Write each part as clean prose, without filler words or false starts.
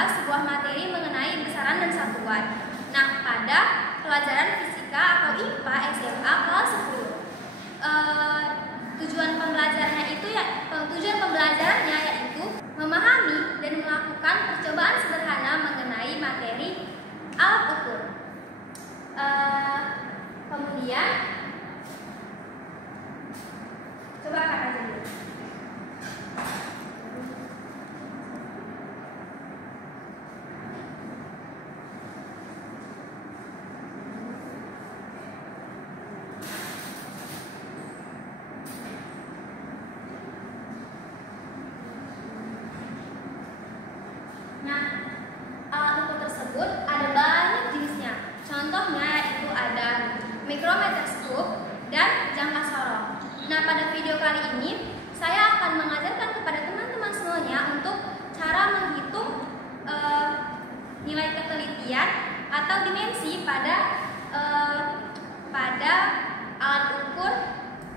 membahas sebuah materi mengenai besaran dan satuan. Nah, pada pelajaran fisika atau IPA SMA kelas 10. Tujuan pembelajarannya yaitu memahami dan melakukan percobaan sederhana mengenai materi alat ukur. Kemudian coba kata dulu. Nah, alat ukur tersebut ada banyak jenisnya. Contohnya yaitu ada mikrometer skop dan jangka sorong. Nah, pada video kali ini saya akan mengajarkan kepada teman-teman semuanya untuk cara menghitung nilai ketelitian atau dimensi pada alat ukur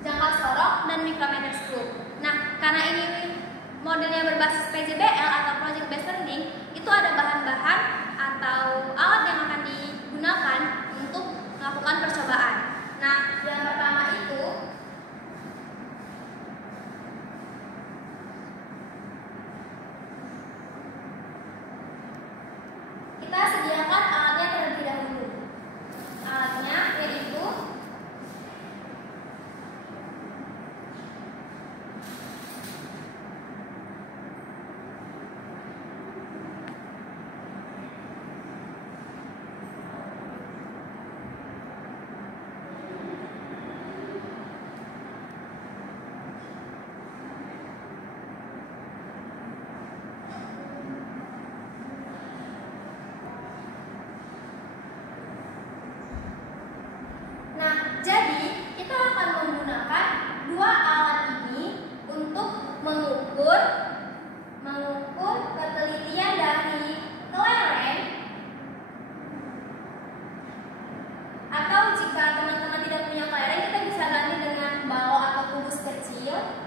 jangka sorong dan mikrometer skop. Nah, karena ini modelnya berbasis PJBL atau Project Based Learning, itu ada bahan-bahan atau alat yang akan digunakan untuk melakukan percobaan. Nah, yang pertama itu kita sediakan alatnya terlebih dahulu. Alatnya yaitu jadi kita akan menggunakan dua alat ini untuk mengukur ketelitian dari kelereng, atau jika teman-teman tidak punya kelereng, kita bisa ganti dengan balok atau kubus kecil.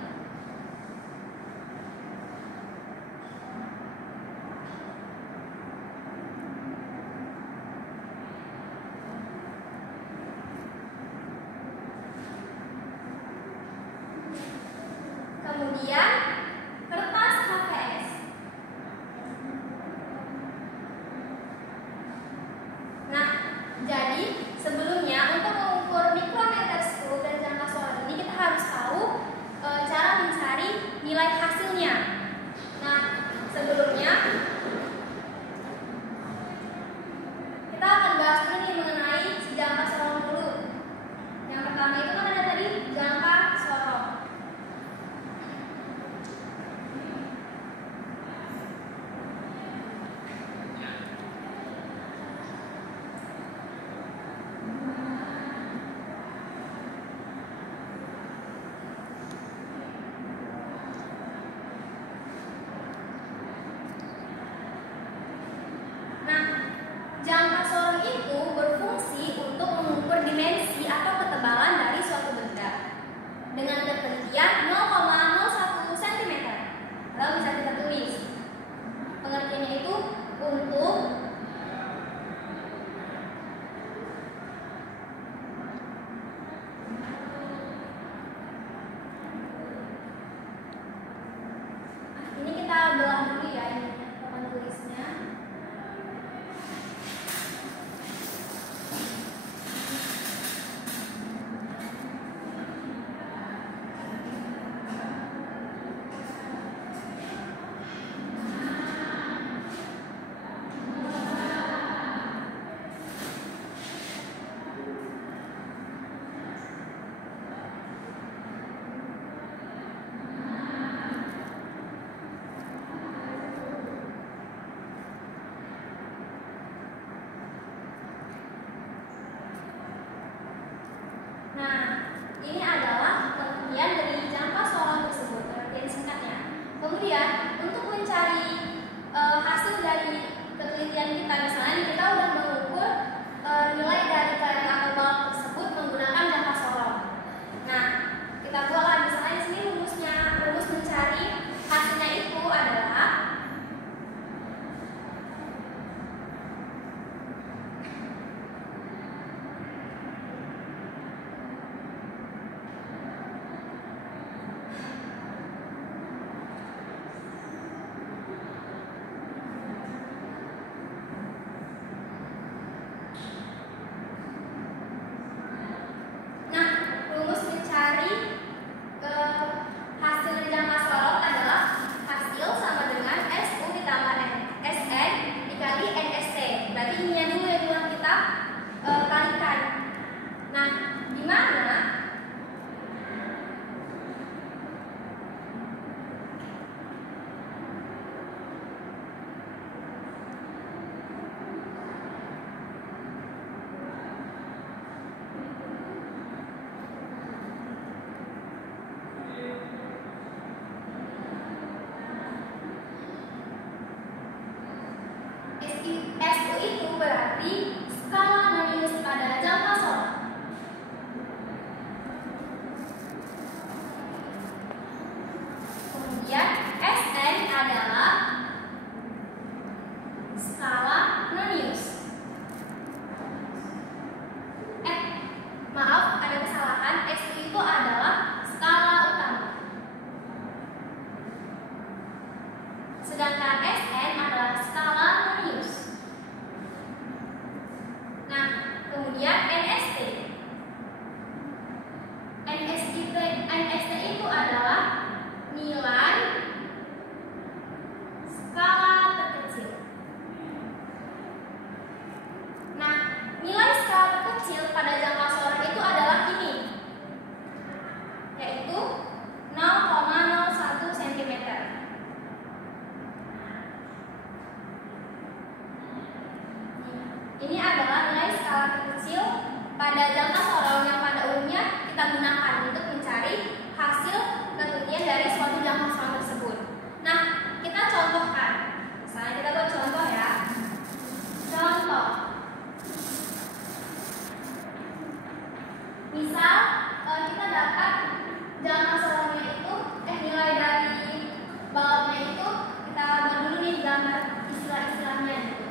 Kemudian kertas HVS. Nah, jadi sebelumnya untuk mengukur mikrometer skop dan jangka sorong ini kita harus tahu cara mencari nilai hasilnya. Nah, sebelumnya kita akan bahas dulu nih mengenai si jangka sorong dulu. Yang pertama itu kan ada tadi jangka sorong. Jangka sorong itu berfungsi untuk mengukur dimensi atau ketebalan dari suatu benda dengan ketelitian 0,01 cm. Lalu bisa kita tulis. Pengertiannya itu untuk ini kita belah dulu ya, ini papan tulisnya. Ini adalah pengertian dari jangka sorong tersebut, pengertian singkatnya. Kemudian untuk mencari hasil dari ketelitian kita, misalnya kita udah mengukur nilai dari kelereng atau balok tersebut menggunakan jangka sorong. Nah, kita buatlah misalnya di sini rumus mencari hasilnya itu adalah SU itu berarti skala Nonius pada jangka sorong. Kemudian SN adalah skala Nonius. Maaf, ada kesalahan. SU itu adalah skala utama. Sedangkan SN adalah skala Nonius. Nah, kemudian NST. NST itu adalah nilai skala terkecil. Nah, nilai skala terkecil pada jangka sorong itu adalah ini, yaitu 0,01 cm. Ini adalah nilai skala terkecil pada jangka sorong yang pada umumnya kita gunakan untuk mencari hasil ketelitian dari suatu jangka sorong tersebut. Nah, kita contohkan. Misalnya kita buat contoh ya. Contoh. Misal kita dapat jangka sorongnya itu nilai dari balapnya itu kita buat dulu nih gambar istilah-istilahnya gitu.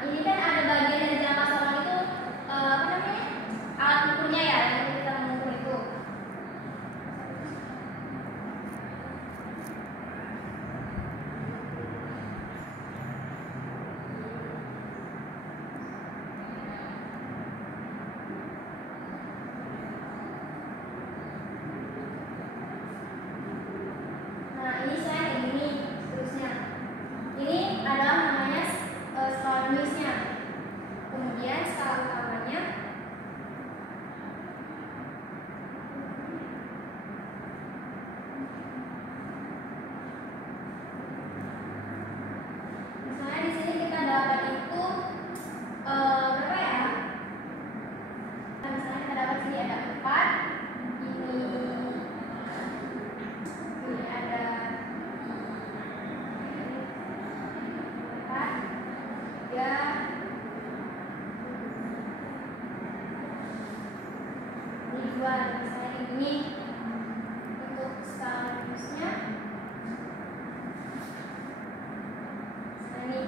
Ini kan ada bagian dari jangka sorong itu apa namanya? Alat ukurnya ya, yang kita mengukur itu. Nah, ini saya kayak gini terusnya. Ini adalah namanya skala Noniusnya. Kemudian skala utamanya misalnya di sini kita dapat itu berapa ya? Nah, misalnya kita dapat sini ada 4, ini ada 4, 3, ini 2, misalnya ini untuk skala Noniusnya. Ini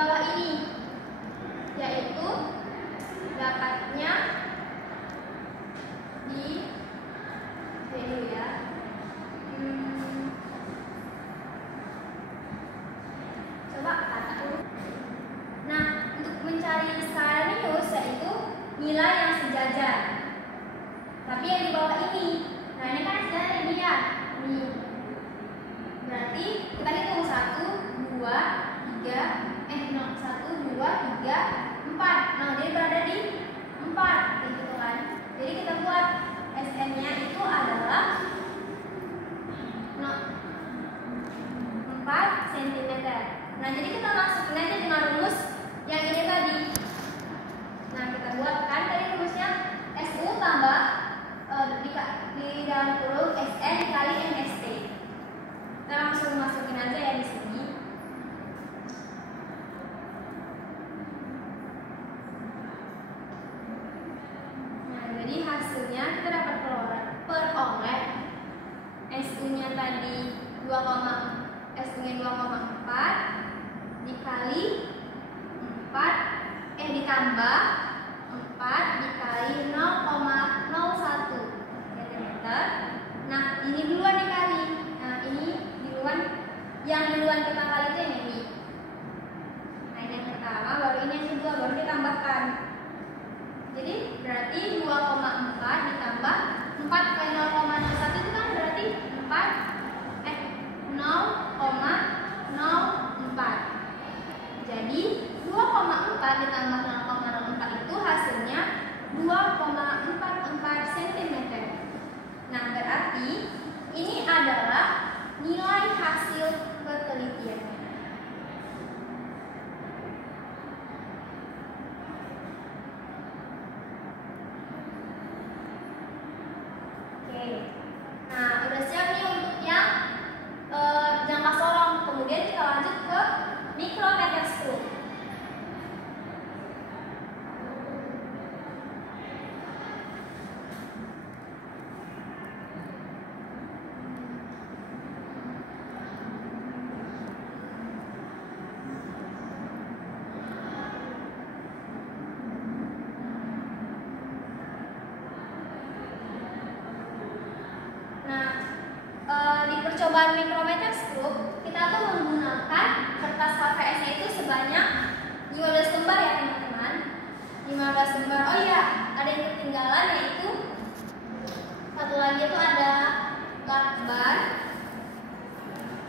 bawah ini, yaitu dapatnya di dulu ya. Coba kata dulu. Nah, untuk mencari skala Newton yaitu nilai yang sejajar. Tapi yang di bawah ini. Nah, ini kan sejajar ini ya. Nih. Berarti kita hitung 1, 2, 3, 1, 2, 3, 4. Nah, dia berada di 4, gitu kan. Jadi kita buat SN-nya itu adalah 4 cm. Nah, jadi kita masukin aja dengan rumus yang ini tadi. Nah, kita buatkan tadi rumusnya SU tambah di dalam kurung SN dikali MST. Kita langsung masukin aja ya di sini. Nah, jadi hasilnya kita dapat peroleh SU-nya tadi 2,4 dikali 4 ditambah 4 dikali 0,01 cm. Nah, ini duluan dikali. Nah, ini yang duluan kita kali itu yang ini. Nah, ini yang pertama, baru ini yang kedua, baru ditambahkan. Jadi berarti 2,4 ditambah 4 kali 0,01 itu kan berarti 0,04. Jadi 2,4 ditambah 0,04 itu hasilnya 2,44 cm. Nah, berarti ini adalah nilai hasil penelitiannya. Oke. Nah, udah siap nih untuk yang jangka sorong. Kemudian kita lanjut ke mikrometer stroke. Di percobaan mikrometer stroke kita tuh menggunakan kertas HVS-nya itu sebanyak 15 lembar ya teman-teman. 15 lembar. Oh iya, ada yang ketinggalan yaitu satu lagi itu ada lakban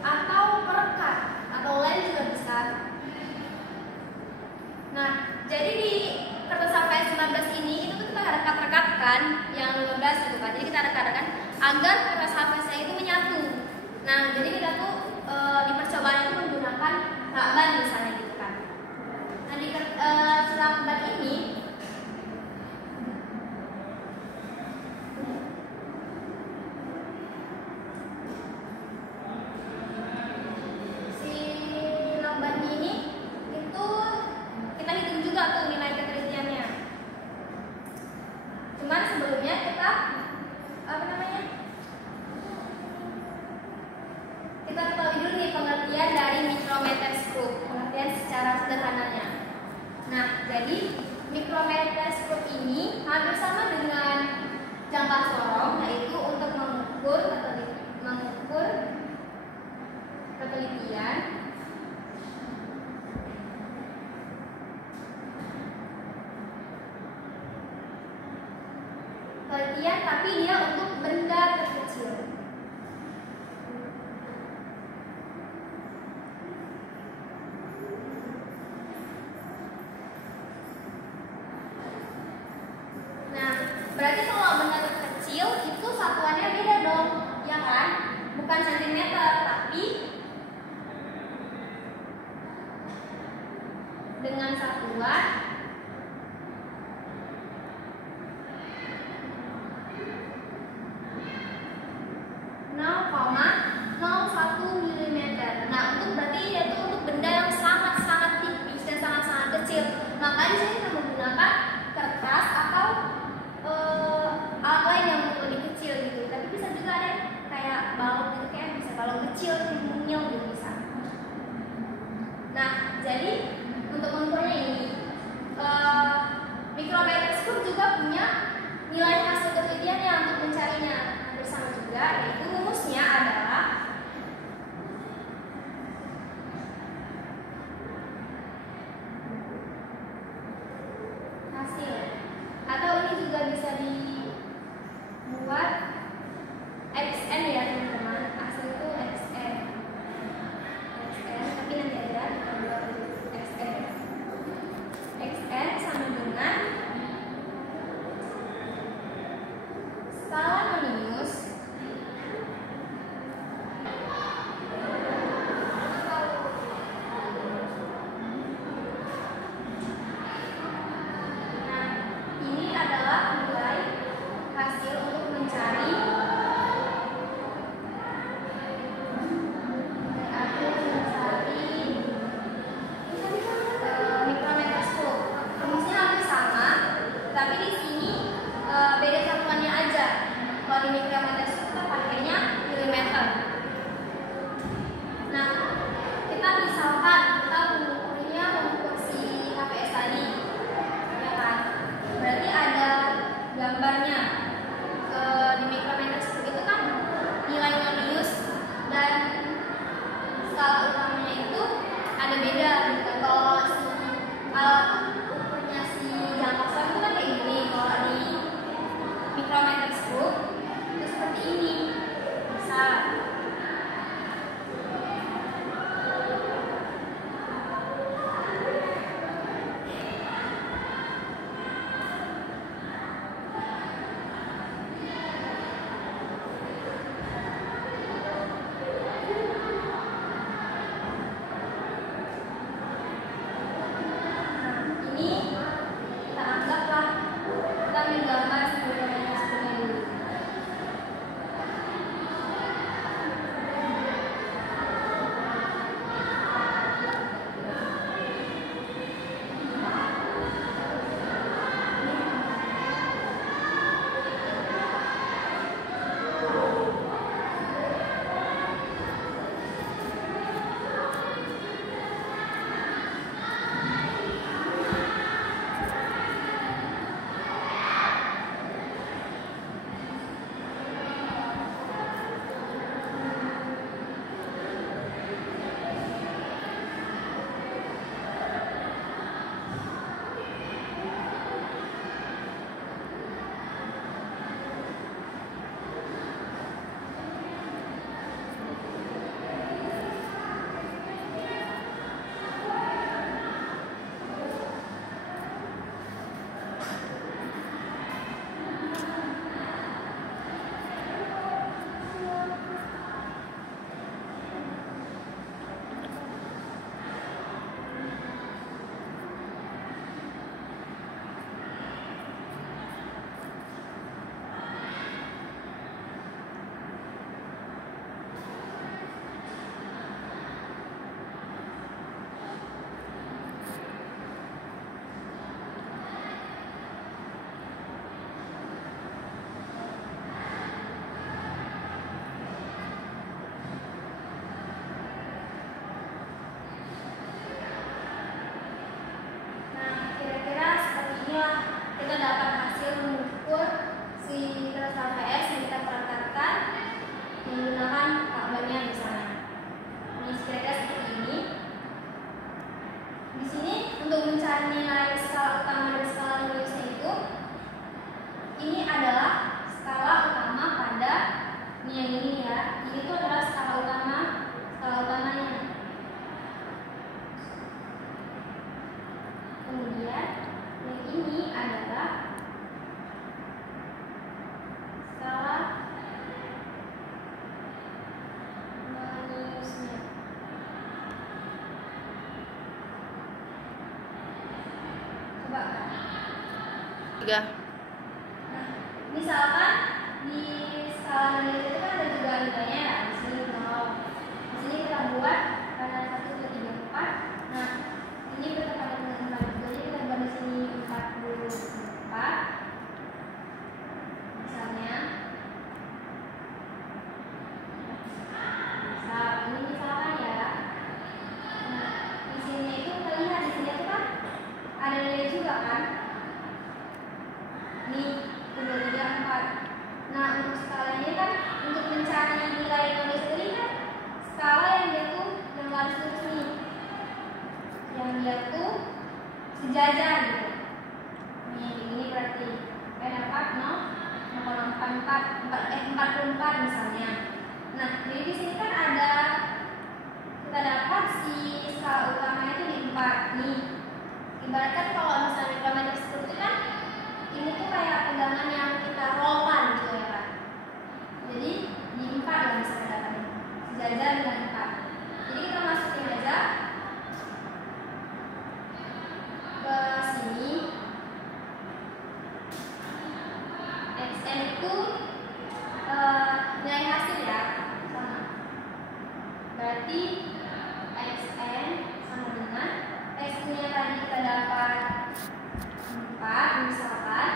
atau perekat atau lens juga bisa. Nah, jadi di kertas HVS 15 ini itu tuh kita rekat-rekatkan yang 15 gitu kan. Jadi kita rekat-rekatkan agar kertas HVS-nya itu menyatu. Nah, jadi kita tuh di percobaan itu menggunakan lakban misalnya gitu kan. Nah, di lakban ini itu kita hitung juga tuh nilai ketelitiannya. Cuman sebelumnya kita kita ketahui dulu nih pengertian dari mikrometer stroke, pengertian secara sederhananya. Nah, jadi mikrometer stroke ini hampir sama dengan jangka sorong, yaitu untuk mengukur ketelitian tapi dia untuk benda terkecil. Nah, berarti kalau benda terkecil itu satuannya beda dong, ya kan? Bukan sentimeter, tapi dengan satuan makanya saya kita menggunakan kertas atau alat lain yang lebih kecil gitu. Tapi bisa juga ada kayak balon gitu, kayak bisa balon kecil, mungil gitu bisa. Nah, jadi berdasarkan nilai skala utama dan skala radiusnya itu, ini adalah skala utama pada yang ini ya. Ini tuh adalah skala utamanya. Kemudian yang ini adalah skala radiusnya. Coba. 3. Nah, misalkan di skala radius itu kan ada juga nilainya ya. Di sini 0. Di sini kita buat pada 1, 2, 3, 4. Nah, ini bertepatan dengan 4. Jadi kita buat di sini 44. Misalnya. Ini misalkan ya. Nah, di sini itu kita lihat di sini itu kan ada nilai juga kan. Nih, 2, 3, 4. Nah, untuk skalanya kan untuk mencari nilai yang sendiri kan skala yang dia tuh yang garis lurus nih, yang dia tuh sejajar gitu. Ini berarti dapat 44 misalnya. Nah, jadi di sini kan ada kita dapat si skala utamanya itu di 4 nih. Ibaratkan kalau misalnya mikrometer seperti itu kan ini tuh kayak pegangan yang kita rollkan gitu ya kan. Jadi di 4 lah misalnya dapatnya sejajar dengan 4. Jadi kita masukin aja ke sini. XN itu nilai hasil ya, sama. Berarti XN sama dengan X-nya tadi kita dapat 4 misalkan,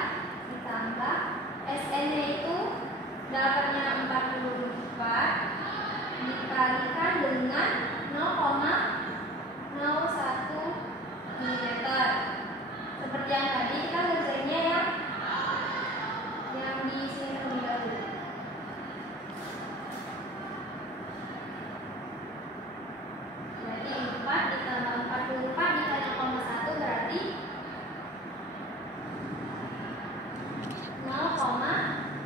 ditambah SN-nya itu dapatnya 44 dikalikan dengan 0,01 mm. Seperti yang tadi kita ngerjainnya yang di sini terlebih dahulu. Berarti 4 ditambah 44 dikali 0,1 berarti 0,44.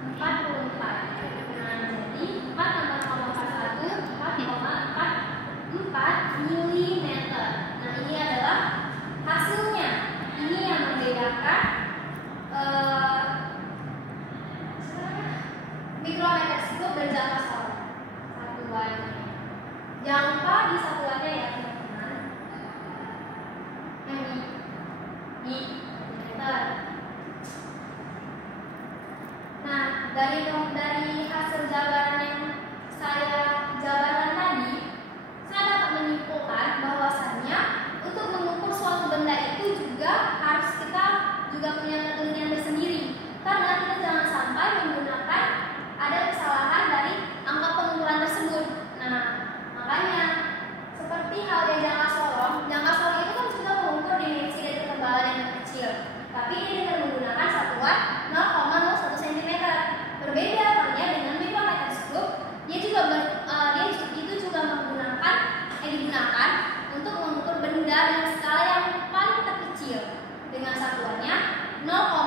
Nah, jadi 4 tambah 0,41 4,44 mm. Nah, ini adalah hasilnya. Ini yang membedakan mikrometer skop dan jangka sorong satuannya. Jangan lupa di satuannya ya teman-teman. Yang di meter. Nah, dari hasil jabaran yang saya jabarkan tadi, saya dapat menyimpulkan bahwasannya untuk mengukur suatu benda itu juga harus kita juga punya ketelitian tersendiri. Karena kita jangan sampai menggunakan ada kesalahan dari angka pengukuran tersebut. Nah, makanya seperti halnya jangka sorong itu kan sudah mengukur dimensi dari ketebalan yang kecil. Tapi ini dengan menggunakan satuan 0,01 cm. Berbeda halnya dengan mikrometer skop, dia juga digunakan untuk mengukur benda dengan skala yang paling terkecil dengan satuannya 0,01